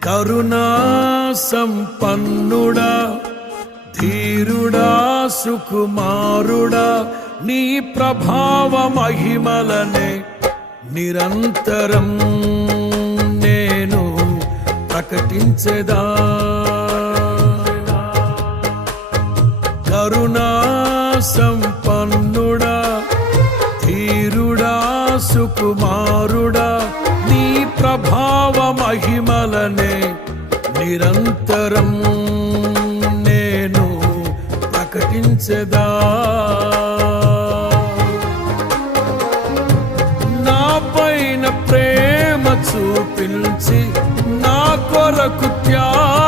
కరుణా సంపన్నుడా, ధీరుడా, సుకుమారుడా, నీ ప్రభావ మహిమలనే నిరంతరం నేను ప్రకటించెదా. కరుణా సంపన్నుడా, ధీరుడా, సుకుమారుడా, నీ ప్రభావ మహిమలనే నిరంతరం నేను ప్రకటించెదా. నా పైన ప్రేమ చూపించి నా కొరకు త్యాగం